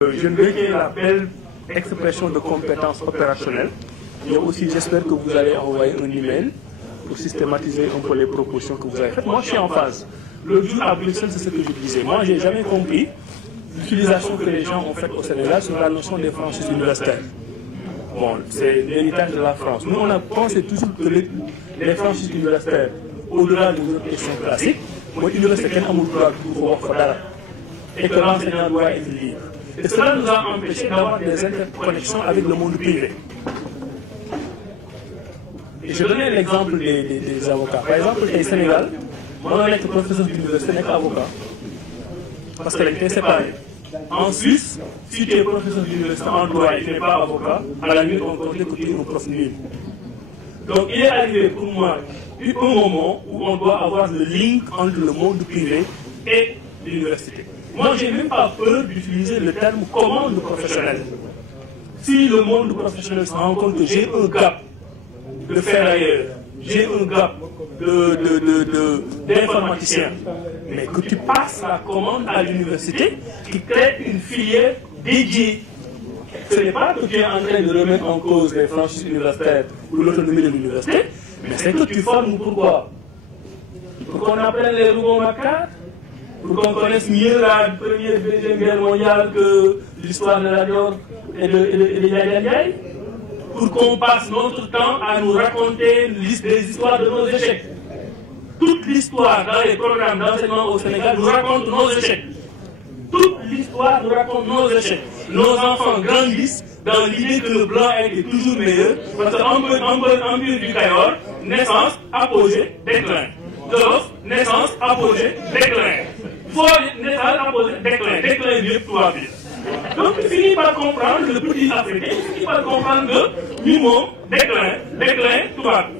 Je ne veux que la belle expression de compétences opérationnelles. Et aussi, j'espère que vous allez envoyer un email pour systématiser un peu les propositions que vous avez faites. Moi, je suis en phase. Le jour à Bruxelles, c'est ce que je disais. Moi, je n'ai jamais compris l'utilisation que les gens ont faite au Sénégal sur la notion des franchises universitaires. Bon, c'est l'héritage de la France. Nous, on a pensé toujours que les franchises universitaires, au-delà de nos questions classiques, l'université n'a pas le droit de faire et que l'enseignant doit être libre. Et cela nous a empêché d'avoir des interconnexions avec le monde privé. Et je donnais l'exemple des avocats. Par exemple, au Sénégal, on est professeur d'université, n'est qu'avocat. Parce qu'elle était séparée. En Suisse, si tu es professeur d'université en droit et tu n'es pas avocat, à la limite, on compte que tu es un prof nul. Donc il est arrivé pour moi un moment où on doit avoir le link entre le monde privé et l'université. Moi, je n'ai même pas peur d'utiliser le terme commande professionnelle. Si le monde professionnel se rend compte que j'ai un gap de ferrailleur, j'ai un gap d'informaticien, mais que tu passes la commande à l'université qui crée une filière dédiée. Ce n'est pas que tu es en train de remettre en cause les franchises universitaires ou l'autonomie de l'université, mais c'est que tu formes pourquoi? Pour qu'on apprenne les Rougon-Macquart, pour qu'on connaisse mieux la Première et Deuxième Guerre mondiale que l'histoire de la York et de Yaya, pour qu'on passe notre temps à nous raconter des histoires de nos échecs. Toute l'histoire dans les programmes d'enseignement au Sénégal nous raconte nos échecs. Toute l'histoire nous raconte nos échecs. Nos enfants grandissent dans l'idée que le blanc a été toujours meilleur, parce qu'Empire du Cayor, naissance, apogée, déclin. Jolof, naissance, apogée, déclin. Fort, naissance, apogée, déclin. Déclin vieux, tout va bien. Donc tu finis par comprendre, le petit africain, tu finis par comprendre que Mimo, déclin, tout va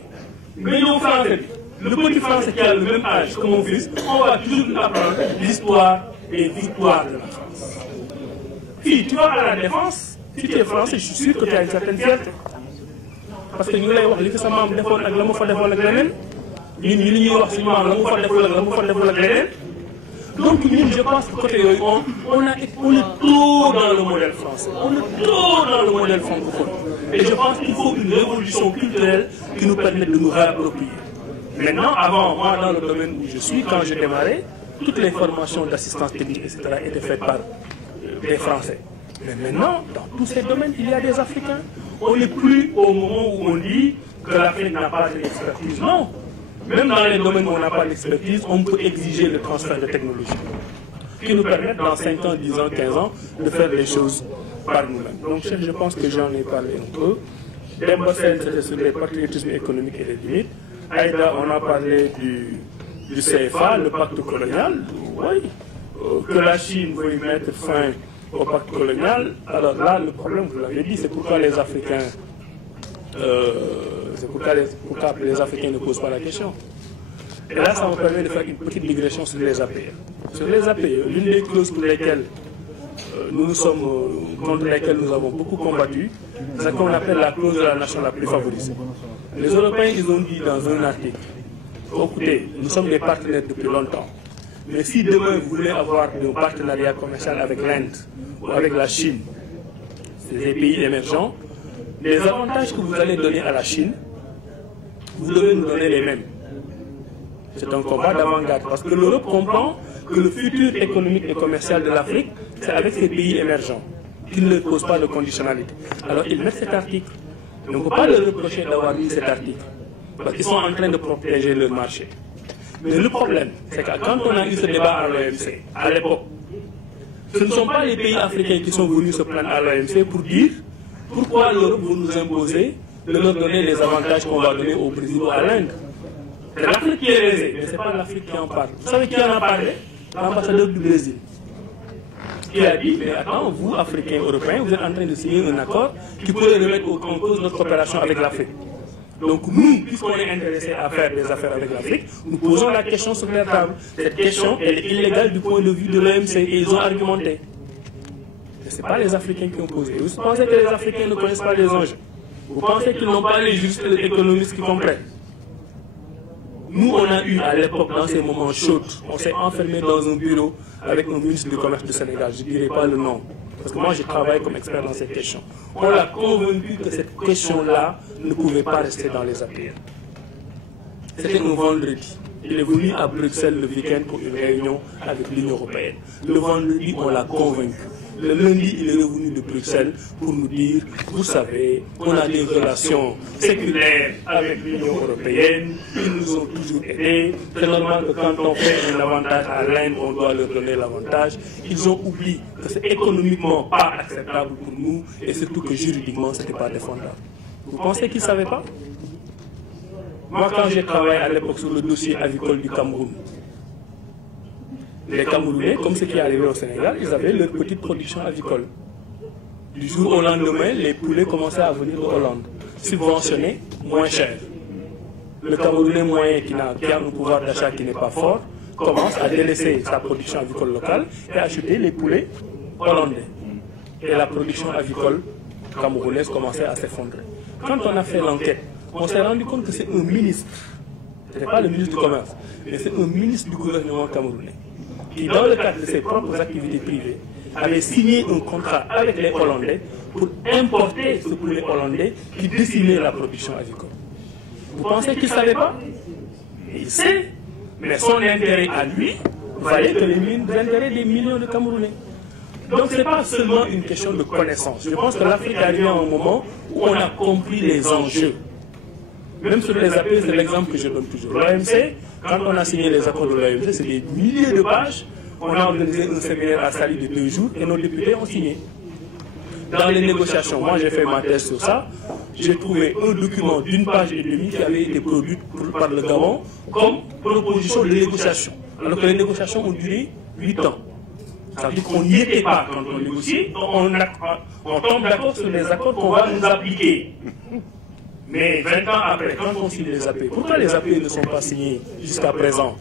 bien. Français, le petit français qui a le même âge que mon fils, on va toujours apprendre l'histoire des victoires de la France. Si tu vas à la défense, si tu es français, je suis sûr que tu as une certaine fierté. Parce que nous allons voir que ça m'a défendu avec la moufa défendu avec l'année. Nous allons voir si la moufa défendu avec l'année. Donc, je pense que côté on est trop dans le modèle français. On est trop dans le modèle francophone. Et je pense qu'il faut une révolution culturelle qui nous permette de nous réapproprier. Maintenant, avant, moi, dans le domaine où je suis, quand j'ai démarré, toutes les formations d'assistance technique, etc., étaient faites par des Français. Mais maintenant, dans tous ces domaines, il y a des Africains. On n'est plus au moment où on dit que l'Afrique n'a pas d'expertise. Non. Même dans les domaines où on n'a pas d'expertise, on peut exiger le transfert de technologie qui nous permettent dans 5 ans, 10 ans, 15 ans de faire les choses par nous-mêmes. Donc je pense que j'en ai parlé un peu. Dembosel, c'était sur les patriotismes économiques et les limites. Aïda, on a parlé du CFA, le pacte colonial. Oui. Que la Chine veuille mettre fin au pacte colonial. Alors là, le problème, vous l'avez dit, c'est pourquoi les Africains... c'est pourquoi les Africains ne posent pas la question. Et là, ça me permet de faire une petite digression sur les APE. Sur les APE, l'une des clauses pour lesquelles contre lesquelles nous avons beaucoup combattu, c'est ce qu'on appelle la clause de la nation la plus favorisée. Les Européens, ils ont dit dans un article, écoutez, nous sommes des partenaires depuis longtemps, mais si demain vous voulez avoir un partenariat commercial avec l'Inde ou avec la Chine, c'est des pays émergents, les avantages que vous allez donner à la Chine, vous devez nous donner les mêmes. C'est un combat d'avant-garde, parce que l'Europe comprend que le futur économique et commercial de l'Afrique, c'est avec ces pays émergents, qui ne posent pas de conditionnalité. Alors ils mettent cet article. On ne peut pas leur reprocher d'avoir mis cet article, parce qu'ils sont en train de protéger leur marché. Mais le problème, c'est que quand on a eu ce débat à l'OMC, à l'époque, ce ne sont pas les pays africains qui sont venus se plaindre à l'OMC pour dire pourquoi l'Europe veut nous imposer de leur donner les avantages qu'on va donner au Brésil ou à l'Inde. C'est l'Afrique qui est lésée, mais ce n'est pas l'Afrique qui en parle. Vous savez qui en a parlé? L'ambassadeur du Brésil. Qui a dit, mais attends, vous, Africains, Européens, vous êtes en train de signer un accord qui pourrait remettre en cause notre coopération avec l'Afrique. Donc nous, puisqu'on est intéressés à faire des affaires avec l'Afrique, nous posons la question sur la table. Cette question, elle est illégale du point de vue de l'OMC et ils ont argumenté. Ce n'est pas les Africains qui ont posé. Vous pensez que les Africains ne connaissent pas les enjeux? Vous pensez qu'ils n'ont pas les juristes et les économistes qui comprennent? Nous, on a eu à l'époque, dans ces moments chauds, on s'est enfermé dans un bureau avec un ministre du Commerce du Sénégal, je ne dirai pas le nom. parce que moi je travaille comme expert dans cette question, on l'a convaincu que cette question-là ne pouvait pas rester dans les APR. C'était un vendredi. Il est venu à Bruxelles le week-end pour une réunion avec l'Union européenne. Le vendredi, on l'a convaincu. Le lundi, il est revenu de Bruxelles pour nous dire, vous savez, on a des relations séculaires avec l'Union européenne, ils nous ont toujours aidés. C'est normal que quand on fait un avantage à l'Inde, on doit leur donner l'avantage. Ils ont oublié que c'est économiquement pas acceptable pour nous et surtout que juridiquement, ce n'était pas défendable. Vous pensez qu'ils ne savaient pas? Moi, quand j'ai travaillé à l'époque sur le dossier avicole du Cameroun, les Camerounais, comme ce qui est arrivé au Sénégal, ils avaient leur petite production avicole. Du jour au lendemain, les poulets commençaient à venir de Hollande, subventionnés, moins cher. Le Camerounais moyen qui a un pouvoir d'achat qui n'est pas fort, commence à délaisser sa production avicole locale et à acheter les poulets hollandais. Et la production avicole camerounaise commençait à s'effondrer. Quand on a fait l'enquête, on s'est rendu compte que c'est un ministre, ce n'est pas le ministre du Commerce, mais c'est un ministre du gouvernement camerounais, qui, dans le cadre de ses propres activités privées, avait signé un contrat avec les Hollandais pour importer ce poulet hollandais qui décimait la production avicole. Vous pensez qu'il ne savait pas? Il sait, mais son intérêt à lui valait que les intérêts des millions de Camerounais. Donc ce n'est pas seulement une question de connaissance. Je pense que l'Afrique est arrivée à un moment où on a compris les enjeux. Même sur les APE, c'est l'exemple que je donne toujours. L'OMC, quand on a signé les accords de l'OMC, c'est des milliers de pages. On a organisé un séminaire à Saly de 2 jours et nos députés ont signé. Dans les négociations, moi j'ai fait ma thèse sur ça, j'ai trouvé un document d'une page et demie qui avait été produit par le Gabon comme proposition de négociation. Alors que les négociations ont duré 8 ans. Ça veut dire qu'on n'y était pas quand on négocie, on tombe d'accord sur les accords qu'on va nous appliquer. Mais 20 ans après, quand on signe les APE, pourquoi les APE ne sont pas signés jusqu'à présent?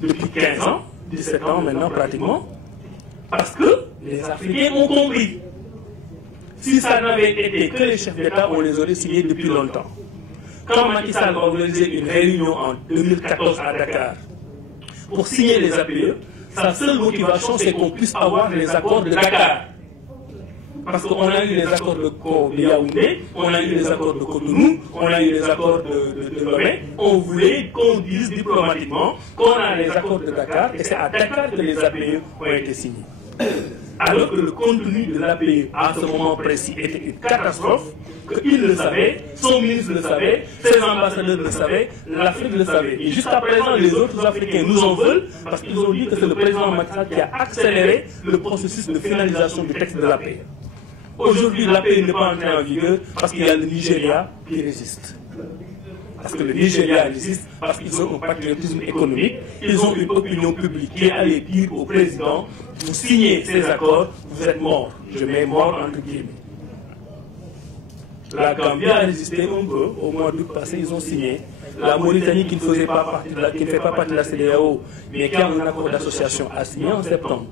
Depuis 15 ans, 17 ans maintenant pratiquement, parce que les Africains ont compris. Si ça n'avait été que les chefs d'État, on les aurait signés depuis longtemps. Quand Macky Sall a organisé une réunion en 2014 à Dakar pour signer les APE, sa seule motivation c'est qu'on puisse avoir les accords de Dakar. Parce qu'on a eu les accords de Yaoundé, on a eu les accords de Cotonou, on a eu les accords de Lomé. On voulait qu'on dise diplomatiquement qu'on a les accords de Dakar et c'est à Dakar que les APE ont été signés. Alors que le contenu de l'APE à ce moment précis était une catastrophe, qu'il le savait, son ministre le savait, ses ambassadeurs le savaient, l'Afrique le savait. Et jusqu'à présent, les autres Africains nous en veulent parce qu'ils ont dit que c'est le président Macky Sall qui a accéléré le processus de finalisation du texte de l'APE. Aujourd'hui, l'APE n'est pas entrée en vigueur parce qu'il y a le Nigeria qui résiste. Parce que le Nigeria résiste, parce qu'ils ont un patriotisme économique, ils ont une opinion publique qui est allée dire au président, vous signez ces accords, vous êtes mort. Je mets mort entre guillemets. La Gambie a résisté un peu, au mois d'août passé, ils ont signé. La Mauritanie, qui ne fait pas partie de la CEDEAO, mais qui a un accord d'association, a signé en septembre.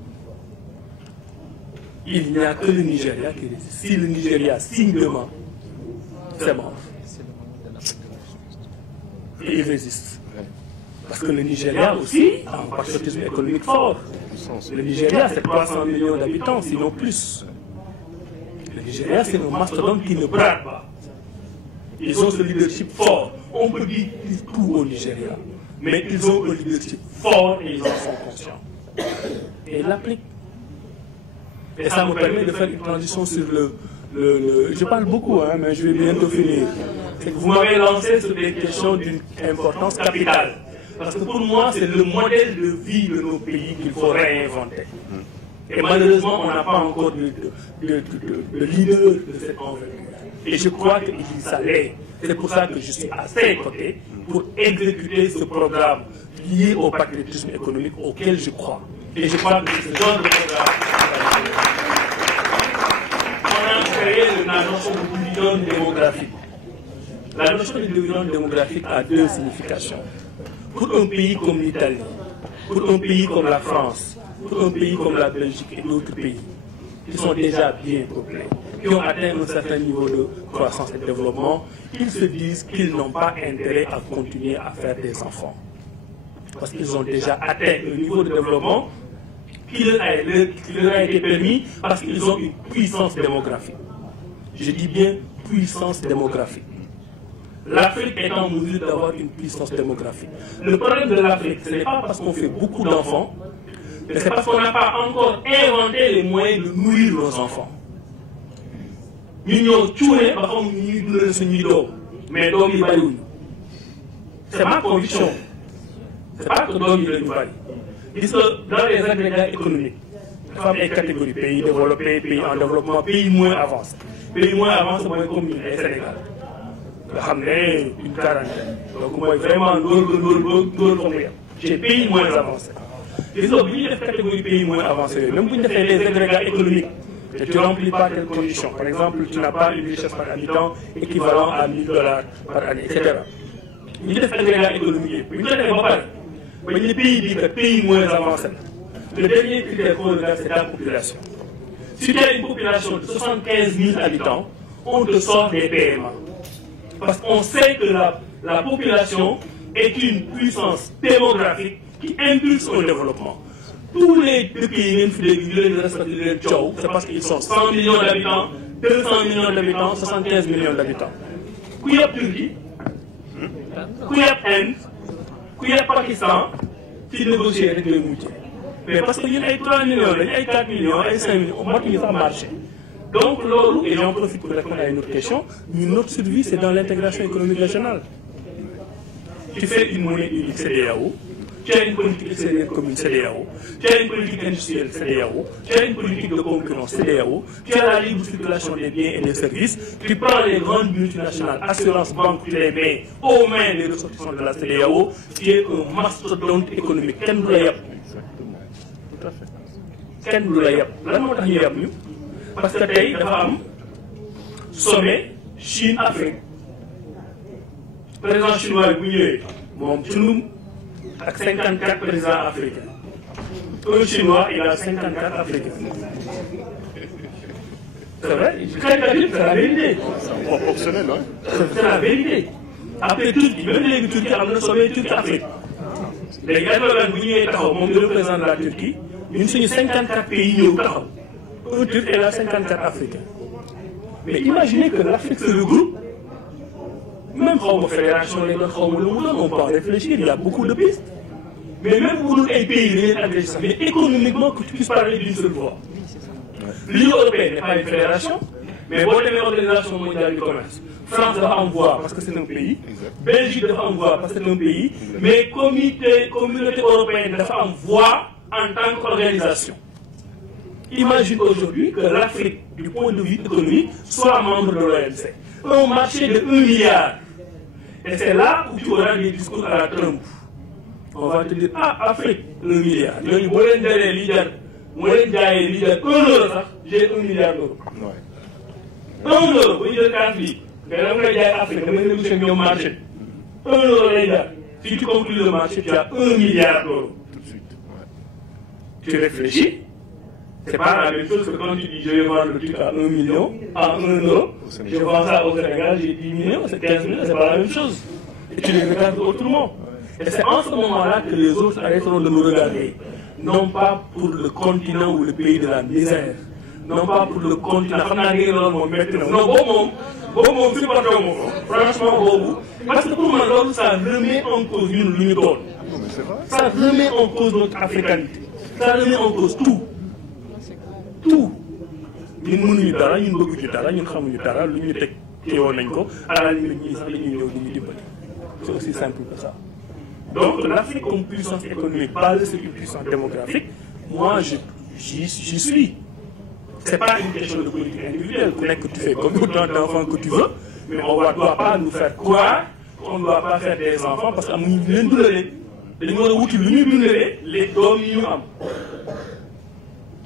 Il n'y a que le Nigeria qui résiste. Si le Nigeria signe demain, c'est mort. Et il résiste. Parce que le Nigeria aussi a un patriotisme économique fort. Le Nigeria, c'est 300 millions d'habitants, sinon plus. Le Nigeria, c'est un mastodonte qui ne brade pas. Ils ont ce leadership fort. On peut dire tout au Nigeria. Mais ils ont un leadership fort et ils en sont conscients. Et ils l'appliquent. Et ça me permet de faire une transition sur je parle beaucoup, hein, mais je vais bientôt finir. C'est que vous m'avez lancé sur des questions d'une importance capitale. Parce que pour moi, c'est le modèle de vie de nos pays qu'il faut réinventer. Et malheureusement, on n'a pas encore de leader de cette envergure. Et je crois qu'il s'allait. C'est pour ça que je suis à ses côtés pour exécuter ce programme lié au patriotisme économique auquel je crois. Et je crois que c'est ce genre de programme. On a créé la notion de dividende démographique. La notion de dividende démographique a deux significations. Pour un pays comme l'Italie, pour un pays comme la France, pour un pays comme la Belgique et d'autres pays qui sont déjà bien peuplés, qui ont atteint un certain niveau de croissance et de développement, ils se disent qu'ils n'ont pas intérêt à continuer à faire des enfants. Parce qu'ils ont déjà atteint un niveau de développement qui leur a été permis parce qu'ils ont une puissance démographique. Je dis bien puissance démographique. L'Afrique est en mesure d'avoir une puissance démographique. Le problème de l'Afrique, ce n'est pas parce qu'on fait beaucoup d'enfants, mais c'est parce qu'on n'a pas encore inventé les moyens de nourrir nos enfants. Nous avons tué, mais nous avons c'est ma conviction. Ce n'est pas que nous avons dans les agrégats économiques, nous avons des catégories, pays développés, pays en développement, pays moins avancés. Pays moins avancés, moins comme le Sénégal. Nous avons une quarantaine. Donc, moi, vraiment, j'ai pays moins avancés. Les autres, les catégories pays moins avancés, même si vous faites les agrégats économiques, et tu ne remplis pas telles conditions. Par exemple, tu n'as pas une richesse par habitant équivalent à $1000 par année, etc. Vous faites des agrégats économiques. Vous faites des pays moins avancés. Le dernier critère qu'on regarde, c'est la population. Si tu as une population de 75 000 habitants, on te sort des PMA. Parce qu'on sait que la population est une puissance démographique qui impulse au développement. Tous les pays, c'est parce qu'ils sont 100 millions d'habitants, 200 millions d'habitants, 75 millions d'habitants. Qui est Turquie, qui est Inde, qui est Pakistan, qui négocie avec les moutiers. Mais parce qu'il y a 3 millions, il y a 4 millions, il y a 5 millions, on va ça marcher. Donc, et j'en profite pour répondre à une autre question, notre survie, c'est dans l'intégration économique régionale. Tu fais une monnaie unique CEDEAO, tu as une politique extérieure commune CEDEAO, tu as une politique industrielle CEDEAO, tu as une politique de concurrence CEDEAO, tu as la libre circulation des biens et des services, tu prends les grandes multinationales, assurance, banque, tu les mets aux mains des ressortissants de la CEDEAO, tu es un mastodonte économique. Quel nous l'a yap? Tout à fait. Quel nous l'a yap? Là, nous avons yap. Parce que tey dafa am sommet Chine-Afrique. Président chinois bu ñëwee moom Tundum ak 54 présidents africains. Un Chinois, il a 54 Africains. C'est vrai, c'est la vérité. C'est proportionnel, hein? C'est la vérité. Après Turquie, même les Turquie am na sommet Turquie-Afrique. Les gars bu ñëwee taxaw moom le représentant de la Turquie ñun suñu 54 pays ñëw taxaw. Un Turc et la 54 Africains. Mais imaginez que l'Afrique se regroupe, même quand on fédération, on peut en réfléchir, il y a beaucoup de pistes. Mais même pour nous, les pays, mais économiquement, que tu puisses parler d'une seule voix. L'Union européenne n'est pas une fédération, mais bon, l'Organisation mondiale du commerce. France doit en voir parce que c'est un pays, Belgique doit en voir parce que c'est un pays, mais communauté européenne doit en voir en tant qu'organisation. Imagine aujourd'hui que l'Afrique, du point de vue économique, soit membre de l'OMC. Un marché de 1 milliard. Et c'est là où tu auras des discours à la Trump. On va te dire, ah, Afrique, 1 milliard. J'ai 1 milliard d'euros. 1 euro, vous dites 4 livres. Mais là, on a Afrique, on a négocié le marché. 1 euro, les gars. Si tu conclus le marché, tu as 1 milliard d'euros. Tout de suite. Tu réfléchis. C'est pas la même chose que quand tu dis je vais vendre le truc à 1 million, à 1 euro, je vends ça au Sénégal, j'ai 10 millions, c'est 15 millions, c'est pas la même chose. Et tu les regardes autrement. Et c'est en ce moment-là que les autres arrêteront de nous regarder. Non pas pour le continent ou le pays de la misère. Non pas pour le continent. Non, bon, c'est pas comme franchement, bon. Parce que pour moi, ça remet en cause une limite. Ça remet en cause notre africanité. Ça remet en cause tout. Tout. Nous mënuñu dara ñun bëgguñu dara ñun xamuñu dara lu ñu teg teewoon nañ ko à la limite ñii sax dañuy ñëw di ñu dimbali. C'est aussi simple que ça. Donc l'Afrique comme puissance économique basée sur une puissance démographique, moi j'y suis. C'est pas une question de politique individuelle. Que tu fais comme autant d'enfants que tu veux, mais on ne doit pas nous faire croire qu'on ne doit pas faire des enfants parce qu'amuñu leen dundalee. Dañu war a wuti lu ñu dundalee les doom yi ñu am.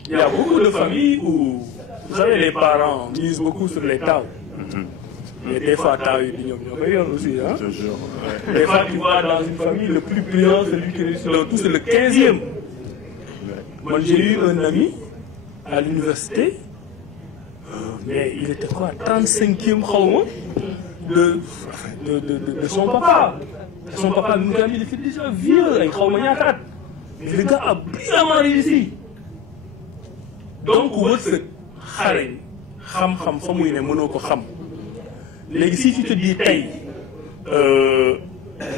Il y a beaucoup de familles où, vous savez, les parents misent beaucoup sur les taos. Mais des fois, taos, ils aussi. Hein? Des fois, tu vois dans une famille, le plus brillant, celui qui réussit dans tout, c'est le 15e. Moi, j'ai eu un ami à l'université, mais il était quoi, 35e, de son papa. Son papa, il était déjà vieux, mais le gars a brillamment réussi. donc wërsëg xarañ xam-xam fa muy ne mënoo ko xam léegi si tu te dis tey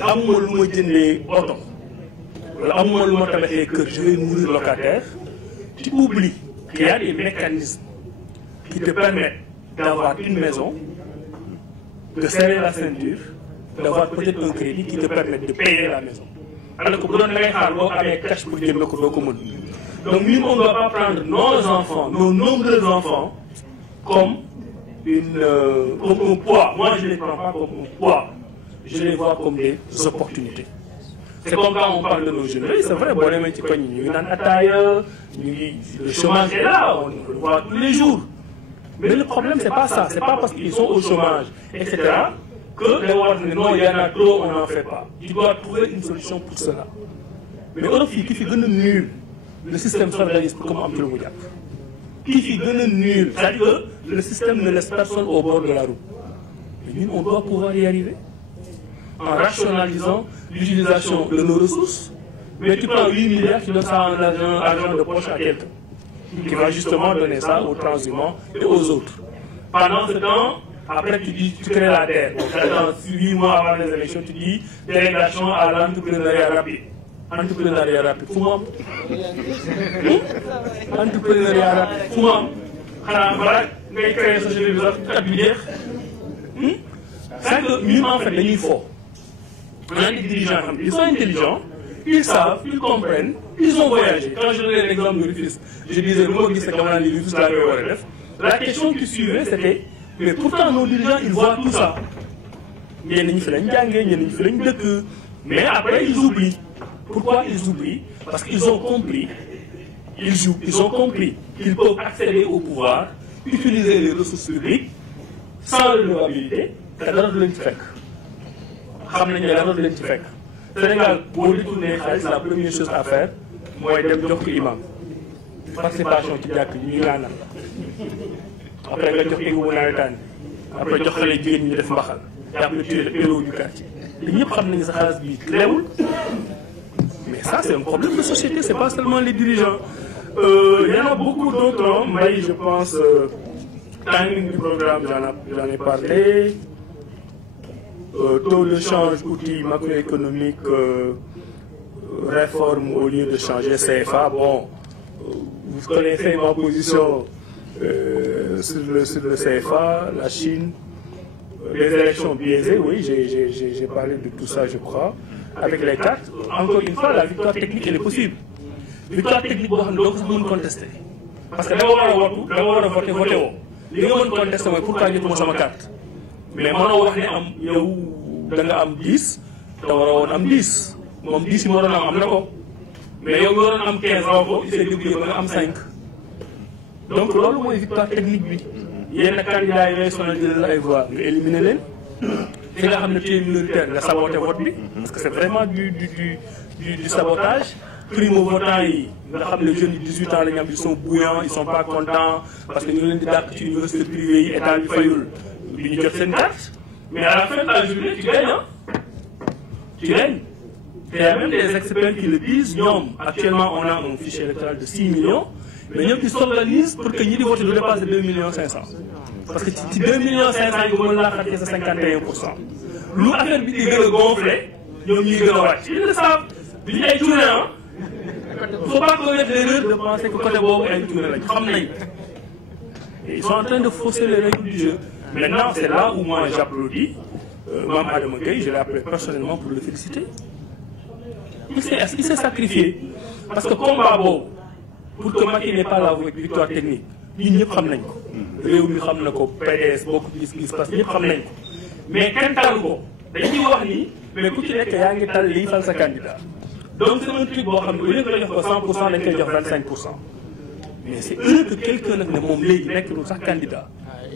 amuma lu ma jëndee oto wala amuma lu ma tabaxee kër je vais mourir locataire tu oublies qu'il y a des mécanismes qui te permettent d'avoir une maison, de serrer la ceinture, d'avoir peut-être un crédit qui te permet de payer la maison. Alors que pour donner les xaar avec cash pour dire que donc nous, on ne doit pas prendre nos enfants, nos nombreux enfants, comme un poids. Moi, je ne les prends pas comme un poids. Je les vois comme des opportunités. C'est comme quand on parle de nos jeunes. Oui, c'est vrai, le chômage est là, on le voit tous les jours. Mais le problème, c'est pas ça. C'est pas parce qu'ils sont au chômage, etc., que les gens disent non, il y en a trop, on n'en fait pas. Tu dois trouver une solution pour cela. Mais il qui fait nul le système fédéraliste comme Abdul Moudiak. Qui fait nul, c'est-à-dire que le système ne laisse personne au bord de la route. Mais nous, on doit pouvoir y arriver en rationalisant l'utilisation de nos ressources. Mais tu prends 8 milliards, tu donnes ça en argent de poche à quelqu'un qui va justement donner ça aux transhumants et aux autres. Pendant ce temps, après tu crées la terre. Dans 8 mois avant les élections, tu dis délégation à l'entrepreneuriat rapide. Entrepreneuriat rapide. Fumam. Entrepreneuriat rapide. Fumam. Voilà, ngay créer société bi sax at bi jeex. C'est que ñun en fait dañuy fo. On a des dirigeants, ils sont intelligents, ils savent, ils comprennent, ils ont voyagé. Quand je donnais l'exemple de Rufisque, je disais, la question qui suivait, c'était, mais pourtant nos dirigeants, ils voient tout ça. Mais après, ils oublient. Pourquoi ils oublient? Parce qu'ils ont compris, ils ont compris qu'ils peuvent accéder au pouvoir, utiliser les ressources publiques, sans redevabilité, c'est dans le fait. Sénégal, pour retourner la première chose à faire, moi, je vais dire imam. Participation qui dit que nous avons. Après, je vais dire que nous avons. Après, je vais dire que nous avons fait. Après, tu es le héros du quartier. Nous savons que mais ça, c'est un problème de société, ce n'est pas seulement les dirigeants. Il y en a beaucoup d'autres. Mais je pense, timing du programme, j'en ai parlé. Taux de change, outils macroéconomiques, réforme au lieu de changer CFA. Bon, vous connaissez ma position sur le CFA, la Chine, les élections biaisées, oui, j'ai parlé de tout ça, je crois. Avec les cartes, encore une fois, la victoire technique, elle est possible. Victoire technique, donc, vous ne contester. Parce que d'abord, on va voter. Les gens vont contester, pourquoi je commence à ma carte. Mais mënoo wax ne am yow da nga am 10 te waroon am 10 moom 10 yi mu waroon am na ko mais yow nga waroon am 15 amoo ko il s'est débrouillé ba nga am 5 donc loolu mooy victoire technique bi yenn candidats yi ngay sonal jël la ay voix nga éliminer leen fi nga xam ne tu es minoritaire nga saboter vote bi parce que c'est vraiment du sabotage primo votant yi nga xam ne jeunes yi 18 ans la ñu am ils sont bouillants ils sont pas contents parce que ñu leen di dàq ci université privée yi état bi fayul. Mais à la fin de la journée, tu gagnes. Hein? Tu gagnes. Il y a même des experts qui le disent. Nous, actuellement, on a un fichier électoral de 6 millions. Mais nous qui s'organisent pour que nous votent de dépasse de 2,5 millions. Parce que si 2,5 millions, ils ont 51%. Nous, affaire de le gonfler, nous ils le savent. Ils ont tourné. Il ne faut pas commettre l'erreur de penser que côté bon est tourné. Ils sont en train de fausser les règles du jeu. Maintenant, c'est là où moi j'applaudis Mme Adama Gueye, je l'ai appelé personnellement pour le féliciter. Il s'est sacrifié. Parce que combat beau, pour que Macky n'ait pas la victoire technique, nous ne savons pas. Réew mi xam na ko PDS bokk gis-gis parce que ñëpp xam nañ ko. Mais kenn talu ko dañuy wax ni mais ku ci nekk yaa ngi tal lii fal sa candidat. Donc c'est un truc boo xam ne au lieu que jox ko 100% dañ koy jox 25%. Mais c'est heureux que quelqu'un nag ne moom léegi nekkul sax candidat.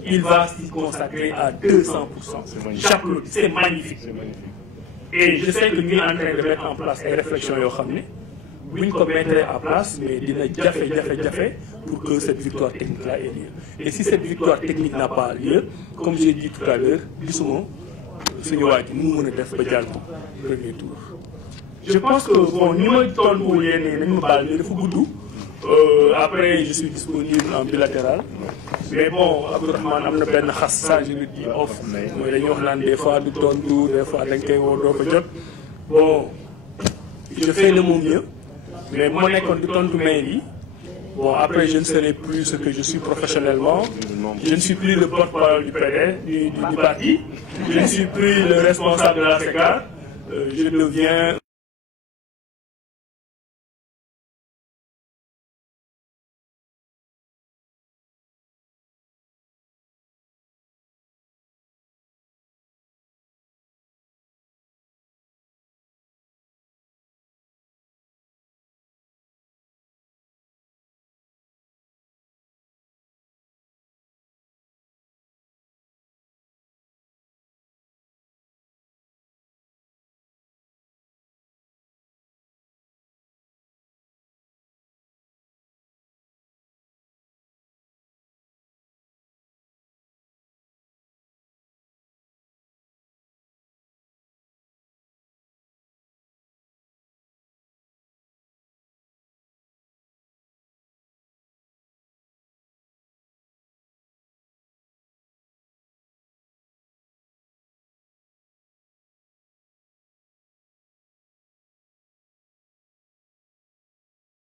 Il va s'y consacrer à 200%. J'applaudis, c'est magnifique. Et je sais que nous sommes en train de mettre en place des réflexions nous nous mettre à place, mais il y a fait pour que cette victoire technique-là ait lieu. Et si cette victoire technique n'a pas lieu, comme j'ai dit tout à l'heure, nous nous faire le premier tour. Je pense que bon, nous sommes tous les Après, je suis disponible en bilatéral. Mais bon, Abdourahmane am na benn xas, ça je le dis off. mooy dañuy wax naan des fois du tontu, des fois dañ koy woo doo ko jot. Bon, je fais de mon mieux. Mais bu ma nekkoon du tontu mail yi. Bon, après, je ne serai plus ce que je suis professionnellement. Je ne suis plus le porte-parole du PD, du parti. Je ne suis plus le responsable de la SECAR. Je deviens